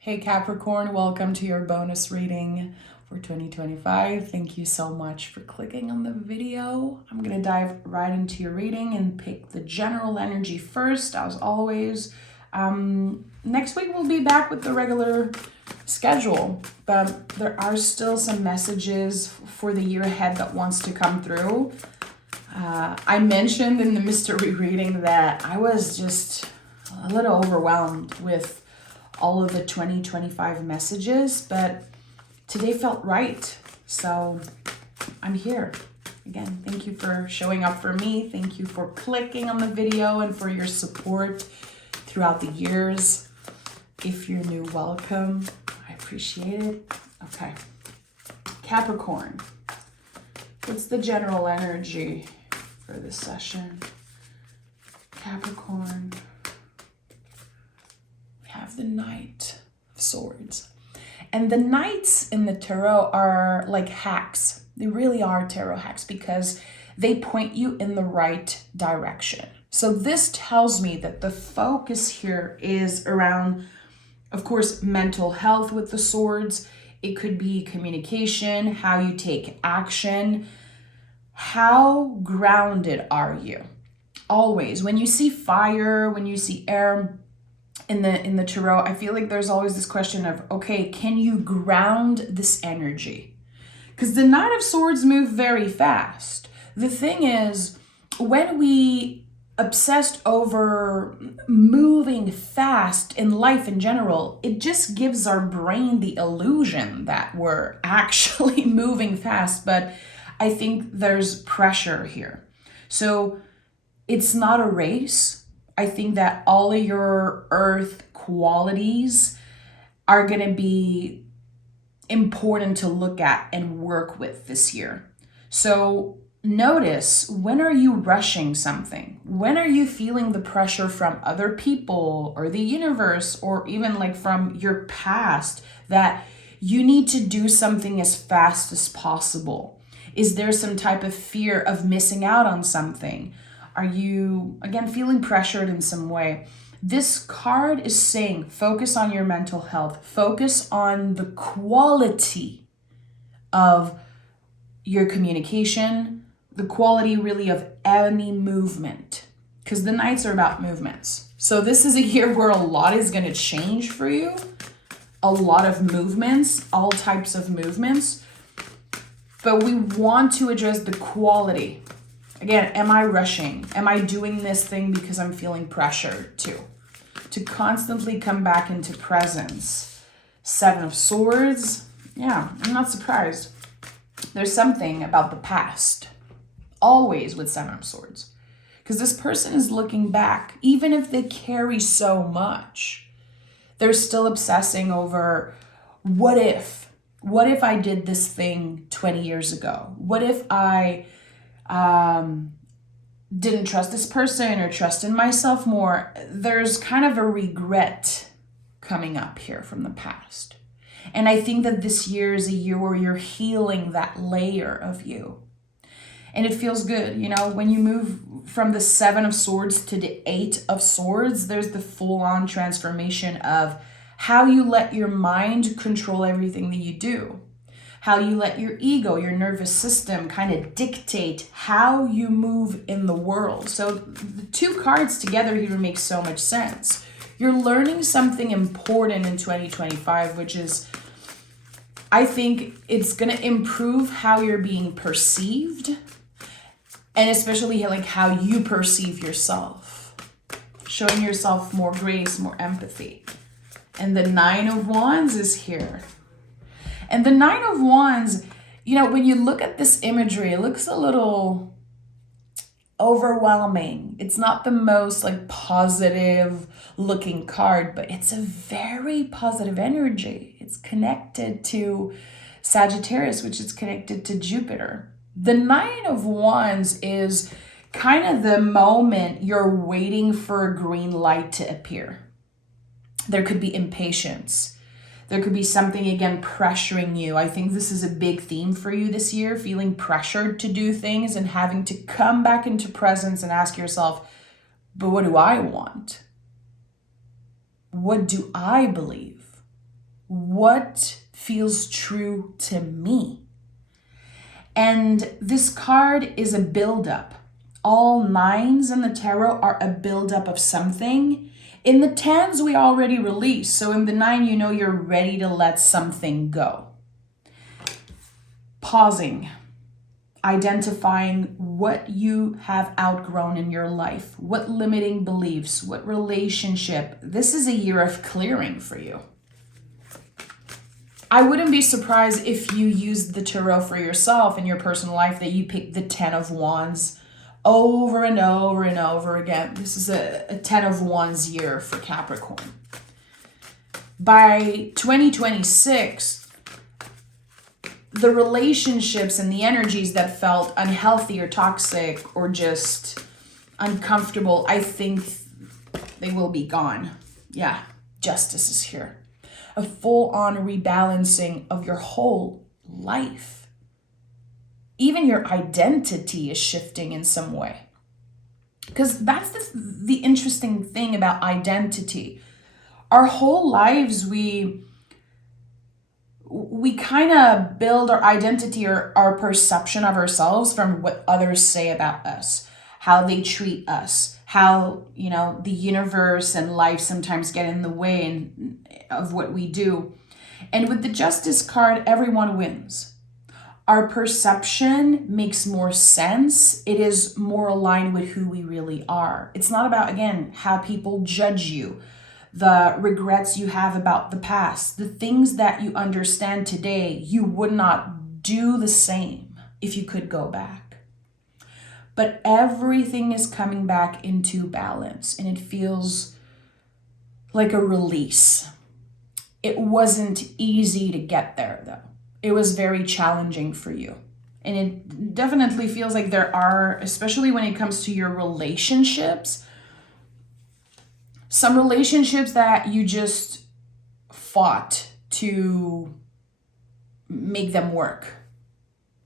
Hey Capricorn, welcome to your bonus reading for 2025. Thank you so much for clicking on the video. I'm going to dive right into your reading and pick the general energy first, as always. Next week we'll be back with the regular schedule, but there are still some messages for the year ahead that wants to come through. I mentioned in the mystery reading that I was just a little overwhelmed with all of the 2025 messages, but today felt right. So I'm here. Again, thank you for showing up for me. Thank you for clicking on the video and for your support throughout the years. If you're new, welcome. I appreciate it. Okay. Capricorn. What's the general energy for this session? Capricorn. Have the Knight of Swords. And the Knights in the tarot are like hacks. They really are tarot hacks because they point you in the right direction. So this tells me that the focus here is around, of course, mental health with the swords. It could be communication, how you take action. How grounded are you? Always. When you see fire, when you see air, in the tarot, I feel like there's always this question of, okay, can you ground this energy? Because the Knight of Swords move very fast. The thing is, when we obsessed over moving fast in life in general, it just gives our brain the illusion that we're actually moving fast. But I think there's pressure here. So it's not a race. I think that all of your earth qualities are going to be important to look at and work with this year. So notice, when are you rushing something? When are you feeling the pressure from other people or the universe or even like from your past that you need to do something as fast as possible? Is there some type of fear of missing out on something? Are you, again, feeling pressured in some way? This card is saying focus on your mental health. Focus on the quality of your communication, the quality really of any movement, because the Knights are about movements. So this is a year where a lot is going to change for you. A lot of movements, all types of movements. But we want to address the quality. Again, am I rushing? Am I doing this thing because I'm feeling pressured to constantly come back into presence? Seven of Swords. Yeah, I'm not surprised. There's something about the past. Always with Seven of Swords. Because this person is looking back. Even if they carry so much, they're still obsessing over what if? What if I did this thing 20 years ago? What if I didn't trust this person or trust in myself more? There's kind of a regret coming up here from the past. And I think that this year is a year where you're healing that layer of you. And it feels good, you know, when you move from the Seven of Swords to the Eight of Swords, there's the full-on transformation of how you let your mind control everything that you do. How you let your ego, your nervous system kind of dictate how you move in the world. So the two cards together here make so much sense. You're learning something important in 2025, which is, I think it's going to improve how you're being perceived, and especially like how you perceive yourself. Showing yourself more grace, more empathy. And the Nine of Wands is here. And the Nine of Wands, you know, when you look at this imagery, it looks a little overwhelming. It's not the most like positive looking card, but it's a very positive energy. It's connected to Sagittarius, which is connected to Jupiter. The Nine of Wands is kind of the moment you're waiting for a green light to appear. There could be impatience. There could be something, again, pressuring you. I think this is a big theme for you this year, feeling pressured to do things and having to come back into presence and ask yourself, but what do I want? What do I believe? what feels true to me. And this card is a buildup. All nines in the tarot are a buildup of something. In the tens, we already released. So in the nine, you know you're ready to let something go. Pausing. Identifying what you have outgrown in your life. What limiting beliefs, what relationship. This is a year of clearing for you. I wouldn't be surprised if you used the tarot for yourself in your personal life, that you pick the 10 of Wands over and over and over again. This is a 10 of Wands year for Capricorn. By 2026, the relationships and the energies that felt unhealthy or toxic or just uncomfortable, I think they will be gone. Yeah, justice is here. A full-on rebalancing of your whole life. Even your identity is shifting in some way. Because that's the interesting thing about identity. Our whole lives, we kind of build our identity or our perception of ourselves from what others say about us, how they treat us, how, the universe and life sometimes get in the way of what we do. And with the Justice card, everyone wins. Our perception makes more sense. It is more aligned with who we really are. It's not about, again, how people judge you, the regrets you have about the past, the things that you understand today. You would not do the same if you could go back. But everything is coming back into balance, and it feels like a release. It wasn't easy to get there, though. It was very challenging for you. And it definitely feels like there are, especially when it comes to your relationships, some relationships that you just fought to make them work.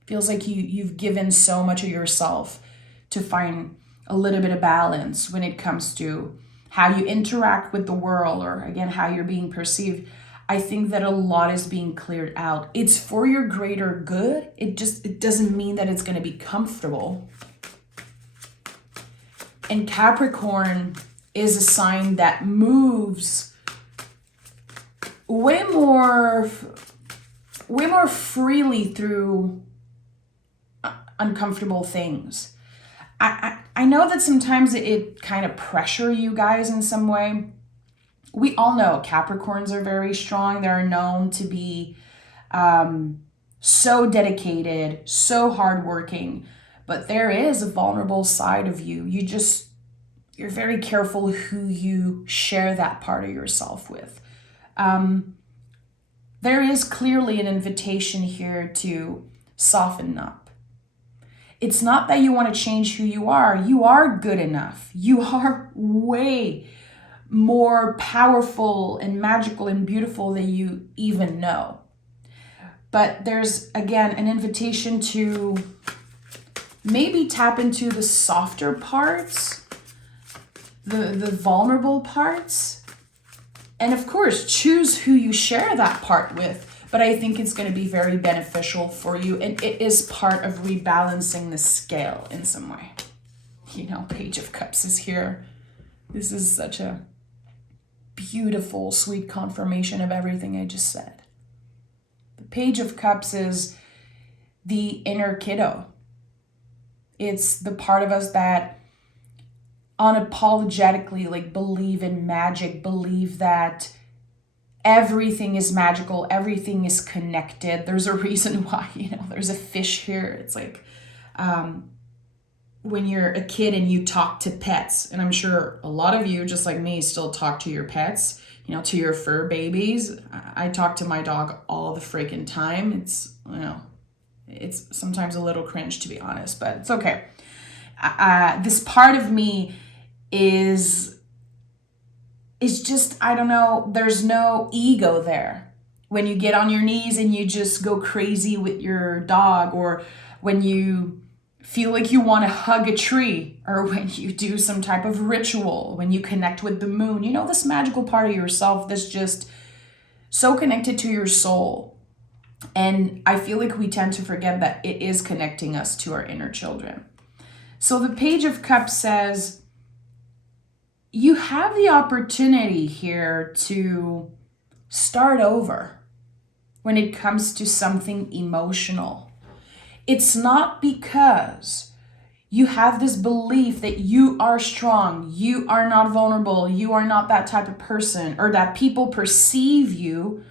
Feels like you've given so much of yourself to find a little bit of balance when it comes to how you interact with the world, or again, how you're being perceived. I think that a lot is being cleared out. It's for your greater good. It doesn't mean that it's going to be comfortable. And Capricorn is a sign that moves way more freely through uncomfortable things. I know that sometimes it kind of pressure you guys in some way. We all know Capricorns are very strong. They're known to be so dedicated, so hardworking, but there is a vulnerable side of you. You're very careful who you share that part of yourself with. There is clearly an invitation here to soften up. It's not that you want to change who you are. You are good enough. You are way more powerful and magical and beautiful than you even know. But there's, again, an invitation to maybe tap into the softer parts, the vulnerable parts, and of course, choose who you share that part with. But I think it's going to be very beneficial for you, and it is part of rebalancing the scale in some way. Page of Cups is here. This is such a beautiful, sweet confirmation of everything I just said. The Page of Cups is the inner kiddo. It's the part of us that unapologetically believe in magic, believe that everything is magical, everything is connected. There's a reason why, there's a fish here. It's like when you're a kid and you talk to pets, and I'm sure a lot of you, just like me, still talk to your pets, to your fur babies. I talk to my dog all the freaking time. It's sometimes a little cringe, to be honest, but it's okay. This part of me is just, I don't know, there's no ego there. When you get on your knees and you just go crazy with your dog, or when you feel like you want to hug a tree, or when you do some type of ritual, when you connect with the moon, this magical part of yourself that's just so connected to your soul. And I feel like we tend to forget that it is connecting us to our inner children. So the Page of Cups says, you have the opportunity here to start over when it comes to something emotional. It's not because you have this belief that you are strong, you are not vulnerable, you are not that type of person, or that people perceive you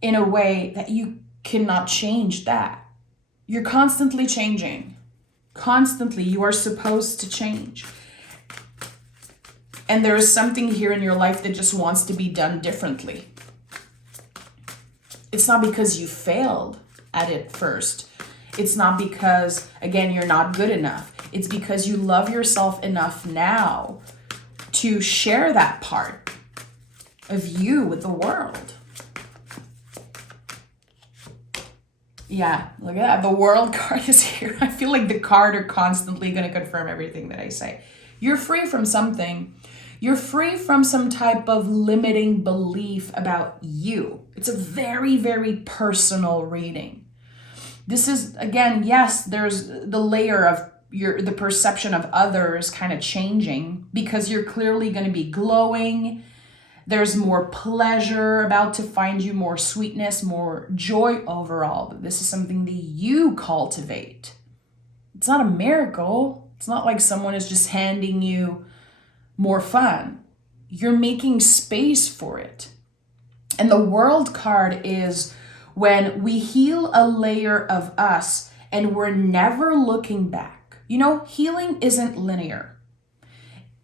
in a way that you cannot change that. You're constantly changing. Constantly, you are supposed to change. And there is something here in your life that just wants to be done differently. It's not because you failed at it first. It's not because, again, you're not good enough. It's because you love yourself enough now to share that part of you with the world. Yeah, look at that. The World card is here. I feel like the card are constantly going to confirm everything that I say. You're free from something. You're free from some type of limiting belief about you. It's a very, very personal reading. This is, again, yes, there's the layer of the perception of others kind of changing because you're clearly going to be glowing. There's more pleasure about to find you, more sweetness, more joy overall. But this is something that you cultivate. It's not a miracle. It's not like someone is just handing you more fun. You're making space for it. And the World card is when we heal a layer of us and we're never looking back. You know, healing isn't linear.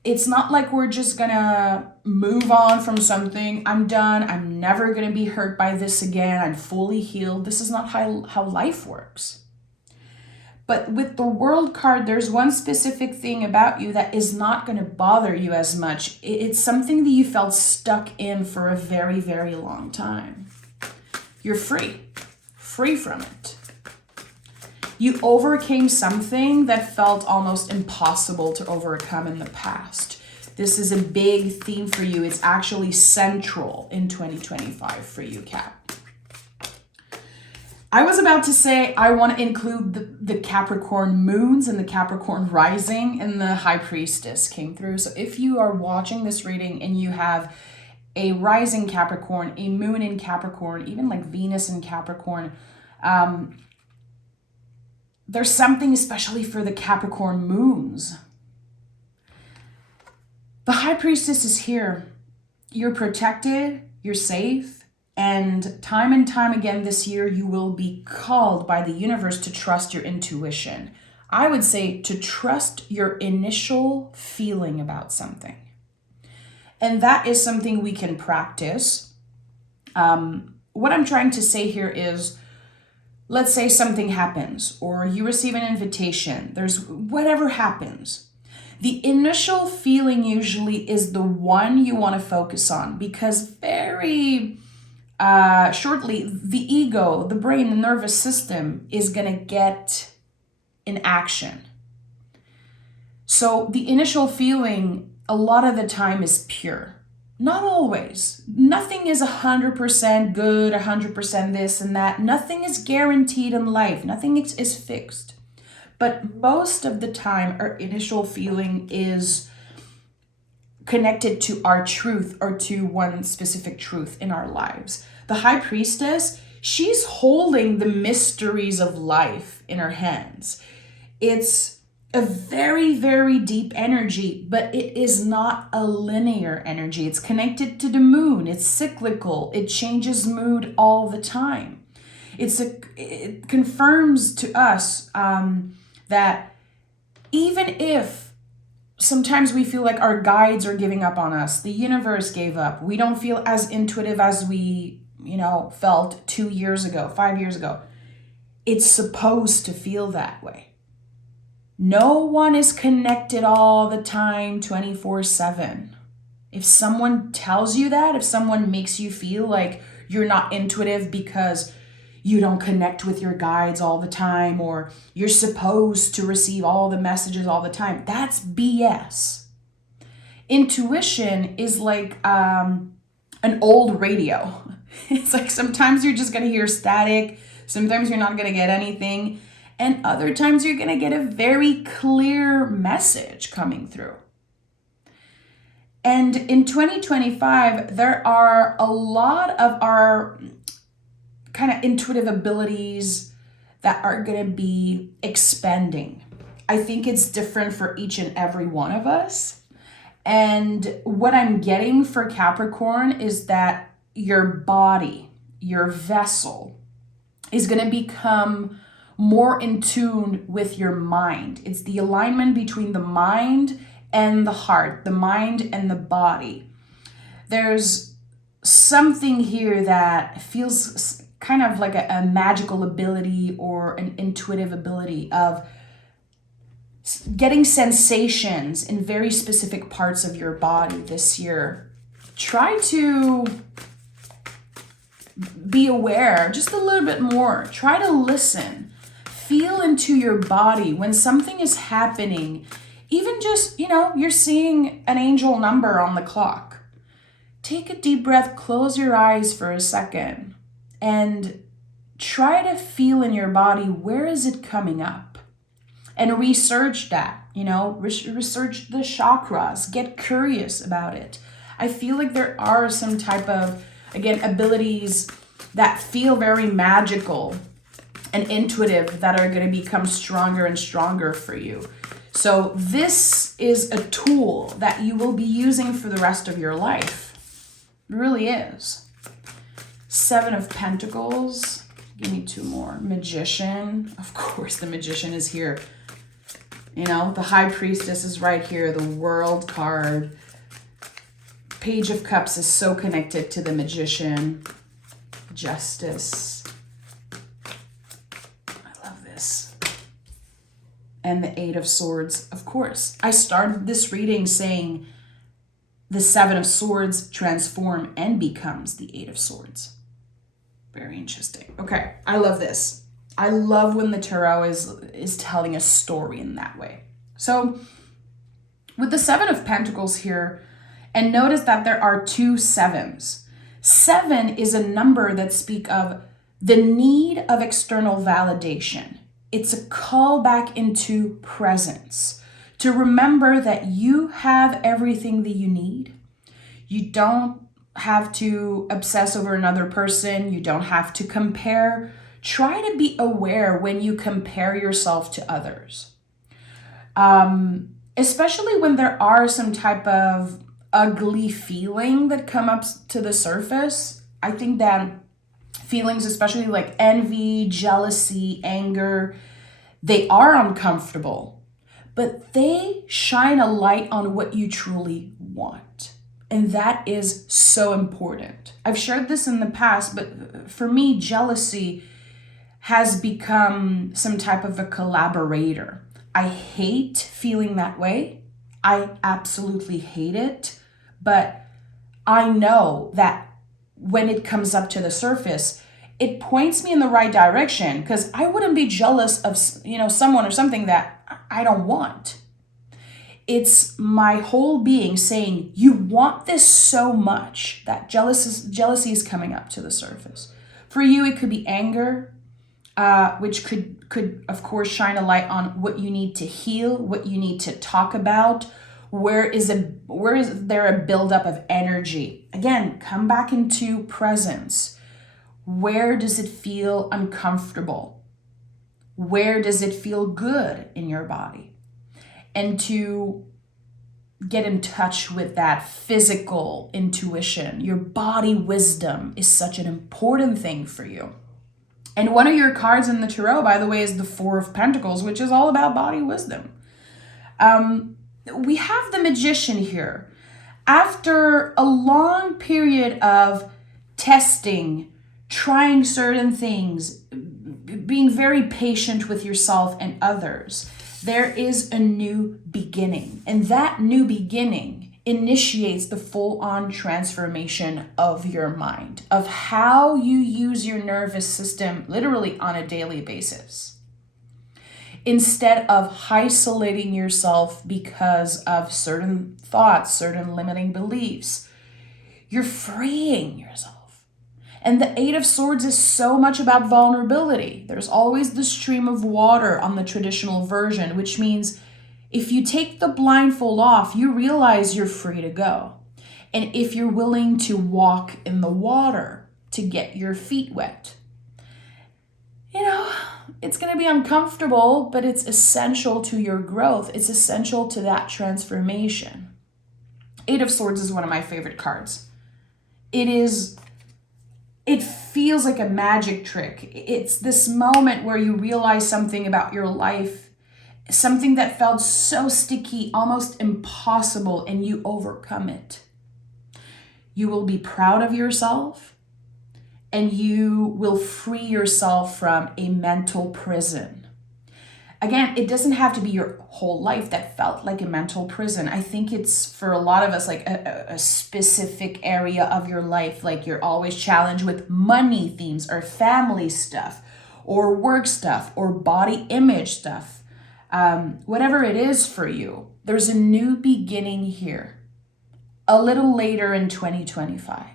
It's not like we're just gonna move on from something. I'm done. I'm never gonna be hurt by this again. I'm fully healed. This is not how life works. But with the World card, there's one specific thing about you that is not going to bother you as much. It's something that you felt stuck in for a very, very long time. You're free from it. You overcame something that felt almost impossible to overcome in the past. This is a big theme for you. It's actually central in 2025 for you, Cap. I was about to say I want to include the Capricorn moons and the Capricorn rising, and the High Priestess came through. So if you are watching this reading and you have a rising Capricorn, a moon in Capricorn, even like Venus in Capricorn, there's something especially for the Capricorn moons. The High Priestess is here. You're protected, you're safe. And time again this year, you will be called by the universe to trust your intuition. I would say to trust your initial feeling about something. And that is something we can practice. What I'm trying to say here is, let's say something happens or you receive an invitation. There's whatever happens. The initial feeling usually is the one you want to focus on because very shortly, the ego, the brain, the nervous system is going to get in action. So the initial feeling a lot of the time is pure. Not always. Nothing is 100% good, 100% this and that. Nothing is guaranteed in life. Nothing is fixed. But most of the time, our initial feeling is connected to our truth or to one specific truth in our lives. The High Priestess, she's holding the mysteries of life in her hands. It's a very, very deep energy, but it is not a linear energy. It's connected to the moon. It's cyclical. It changes mood all the time. It confirms to us that even if sometimes we feel like our guides are giving up on us, the universe gave up, we don't feel as intuitive as we felt 2 years ago, 5 years ago. It's supposed to feel that way. No one is connected all the time, 24/7. If someone tells you that, if someone makes you feel like you're not intuitive because you don't connect with your guides all the time, or you're supposed to receive all the messages all the time, that's BS. Intuition is like an old radio. It's like sometimes you're just going to hear static. Sometimes you're not going to get anything. And other times you're going to get a very clear message coming through. And in 2025, there are a lot of our kind of intuitive abilities that are going to be expanding. I think it's different for each and every one of us. And what I'm getting for Capricorn is that your body, your vessel, is going to become more in tune with your mind. It's the alignment between the mind and the heart, the mind and the body. There's something here that feels kind of like a magical ability or an intuitive ability of getting sensations in very specific parts of your body this year. Try to be aware just a little bit more. Try to listen. Feel into your body when something is happening. Even just, you're seeing an angel number on the clock. Take a deep breath, close your eyes for a second, and try to feel in your body, where is it coming up? And research that, research the chakras, get curious about it. I feel like there are some type of, again, abilities that feel very magical and intuitive that are going to become stronger and stronger for you. So this is a tool that you will be using for the rest of your life. It really is. 7 of Pentacles. Give me 2 more. Magician. Of course, the Magician is here. The High Priestess is right here. The World card. Page of Cups is so connected to the Magician. Justice. I love this. And the 8 of Swords, of course. I started this reading saying the 7 of Swords transform and becomes the 8 of Swords. Very interesting. Okay, I love this. I love when the tarot is telling a story in that way. So with the 7 of Pentacles here, and notice that there are 2 sevens. 7 is a number that speaks of the need of external validation. It's a call back into presence, to remember that you have everything that you need. You don't have to obsess over another person. You don't have to compare. Try to be aware when you compare yourself to others. Especially when there are some type of ugly feeling that come up to the surface. I think that feelings, especially like envy, jealousy, anger, they are uncomfortable, but they shine a light on what you truly want. And that is so important. I've shared this in the past, but for me, jealousy has become some type of a collaborator. I hate feeling that way. I absolutely hate it. But I know that when it comes up to the surface, it points me in the right direction, because I wouldn't be jealous of, someone or something that I don't want. It's my whole being saying, you want this so much that jealousy is coming up to the surface. For you, it could be anger, which could of course shine a light on what you need to heal, what you need to talk about. Where is there a buildup of energy? Again, come back into presence. Where does it feel uncomfortable? Where does it feel good in your body? And to get in touch with that physical intuition. Your body wisdom is such an important thing for you. And one of your cards in the tarot, by the way, is the 4 of Pentacles, which is all about body wisdom. We have the Magician here. After a long period of testing, trying certain things, being very patient with yourself and others, there is a new beginning. And that new beginning initiates the full-on transformation of your mind, of how you use your nervous system literally on a daily basis. Instead of isolating yourself because of certain thoughts, certain limiting beliefs, you're freeing yourself. And the Eight of Swords is so much about vulnerability. There's always the stream of water on the traditional version, which means if you take the blindfold off, you realize you're free to go. And if you're willing to walk in the water to get your feet wet, it's going to be uncomfortable, but it's essential to your growth. It's essential to that transformation. Eight of Swords is one of my favorite cards. It feels like a magic trick. It's this moment where you realize something about your life, something that felt so sticky, almost impossible, and you overcome it. You will be proud of yourself, and you will free yourself from a mental prison. Again, it doesn't have to be your whole life that felt like a mental prison. I think it's for a lot of us like a specific area of your life, like you're always challenged with money themes or family stuff or work stuff or body image stuff. Whatever it is for you, there's a new beginning here, a little later in 2025.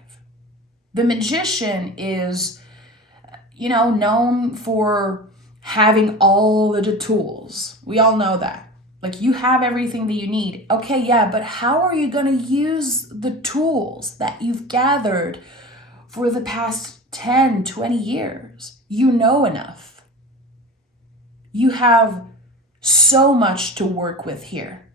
The Magician is, known for having all the tools. We all know that. Like, you have everything that you need. Okay, yeah, but how are you going to use the tools that you've gathered for the past 10, 20 years? You know enough. You have so much to work with here.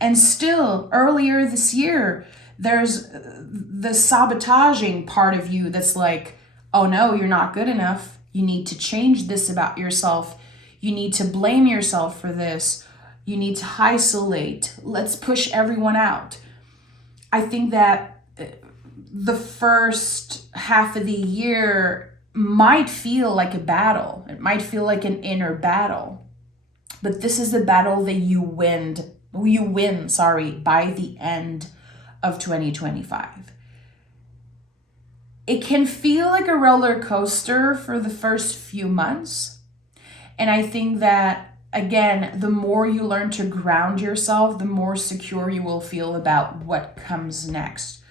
And still, earlier this year, there's the sabotaging part of you that's like, oh no, you're not good enough. You need to change this about yourself. You need to blame yourself for this. You need to isolate. Let's push everyone out. I think that the first half of the year might feel like a battle. It might feel like an inner battle. But this is the battle that you win, by the end of 2025. It can feel like a roller coaster for the first few months. And I think that, again, the more you learn to ground yourself, the more secure you will feel about what comes next.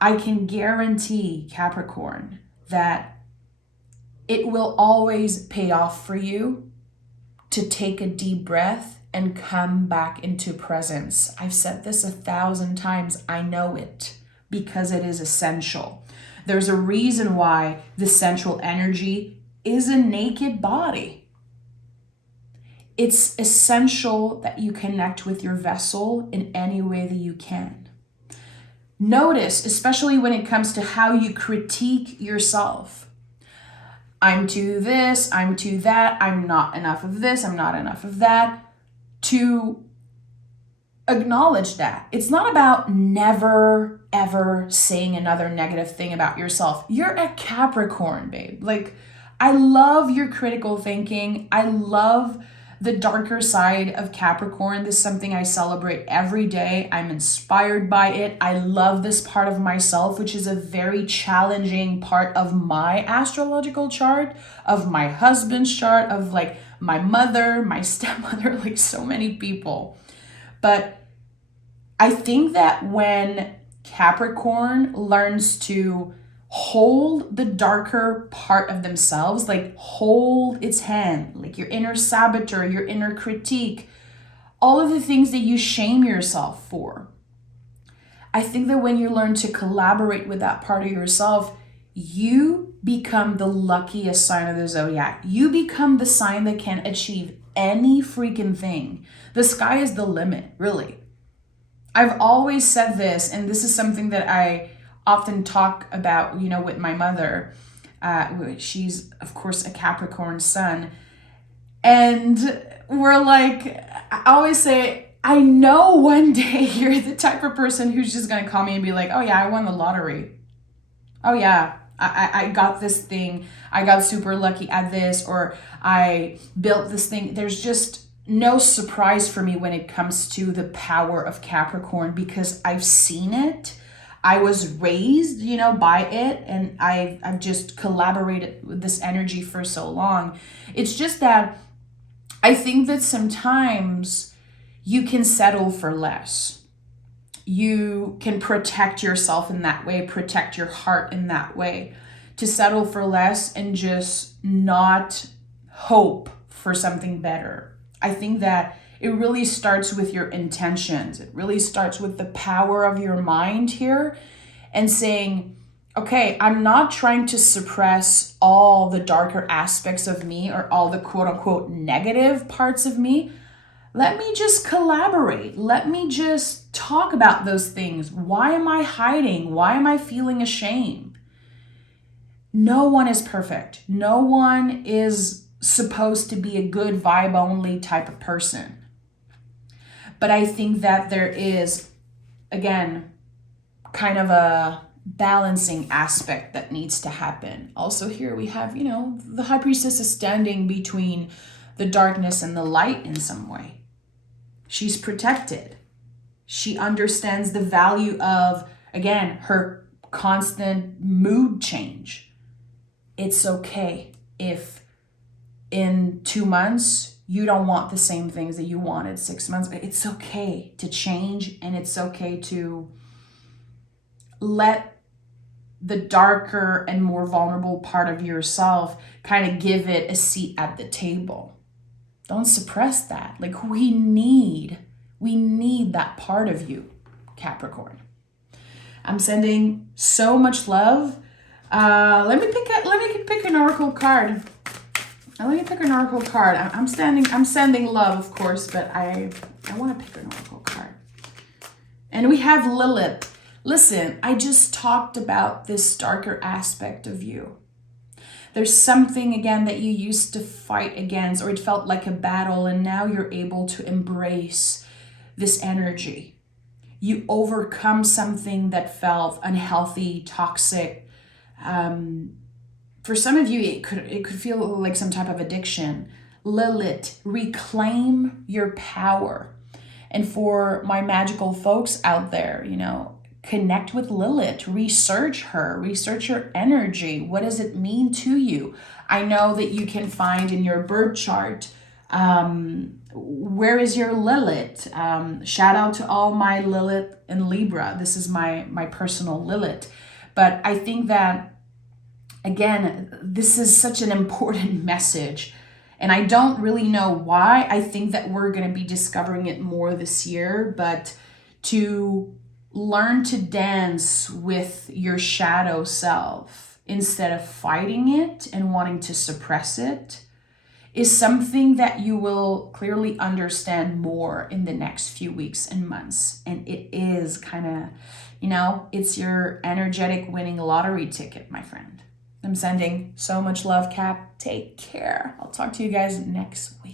I can guarantee, Capricorn, that it will always pay off for you to take a deep breath and come back into presence. I've said this 1,000 times. I know it because it is essential. There's a reason why the central energy is a naked body. It's essential that you connect with your vessel in any way that you can. Notice, especially when it comes to how you critique yourself. I'm too this, I'm too that, I'm not enough of this, I'm not enough of that. To acknowledge that. It's not about never, ever saying another negative thing about yourself. You're a Capricorn, babe. Like, I love your critical thinking. I love the darker side of Capricorn. This is something I celebrate every day. I'm inspired by it. I love this part of myself, which is a very challenging part of my astrological chart, of my husband's chart, of like my mother, my stepmother, like so many people. But I think that when Capricorn learns to hold the darker part of themselves, like hold its hand, like your inner saboteur, your inner critique, all of the things that you shame yourself for. I think that when you learn to collaborate with that part of yourself, you become the luckiest sign of the zodiac. You become the sign that can achieve any freaking thing. The sky is the limit, really. I've always said this, and this is something that I often talk about, with my mother. She's, of course, a Capricorn sun. And we're like, I always say, I know one day you're the type of person who's just going to call me and be like, oh yeah, I won the lottery. Oh yeah, I got this thing. I got super lucky at this, or I built this thing. There's just no surprise for me when it comes to the power of Capricorn, because I've seen it. I was raised, by it, and I've just collaborated with this energy for so long. It's just that I think that sometimes you can settle for less. You can protect yourself in that way, protect your heart in that way. to settle for less and just not hope for something better. I think that it really starts with your intentions. It really starts with the power of your mind here and saying, okay, I'm not trying to suppress all the darker aspects of me or all the quote unquote negative parts of me. Let me just collaborate. Let me just talk about those things. Why am I hiding? Why am I feeling ashamed? No one is perfect. No one is supposed to be a good vibe only type of person. But I think that there is, again, kind of a balancing aspect that needs to happen. Also here we have, the High Priestess is standing between the darkness and the light in some way. She's protected. She understands the value of, again, her constant mood change. It's okay if in 2 months you don't want the same things that you wanted 6 months. It's okay to change, and it's okay to let the darker and more vulnerable part of yourself kind of give it a seat at the table. Don't suppress that. Like we need that part of you, Capricorn. I'm sending so much love. Let me pick an oracle card. Let me pick an oracle card. I'm sending love, of course, but I want to pick an oracle card. And we have Lilith. Listen, I just talked about this darker aspect of you. There's something, again, that you used to fight against, or it felt like a battle, and now you're able to embrace this energy. You overcome something that felt unhealthy, toxic. For some of you, it could feel like some type of addiction. Lilith, reclaim your power. And for my magical folks out there, connect with Lilith, research her energy. What does it mean to you? I know that you can find in your birth chart, where is your Lilith? Shout out to all my Lilith in Libra. This is my personal Lilith. But I think that, again, this is such an important message. And I don't really know why. I think that we're going to be discovering it more this year, but to learn to dance with your shadow self instead of fighting it and wanting to suppress it is something that you will clearly understand more in the next few weeks and months. And it is kind of, it's your energetic winning lottery ticket, my friend. I'm sending so much love, Cap. Take care. I'll talk to you guys next week.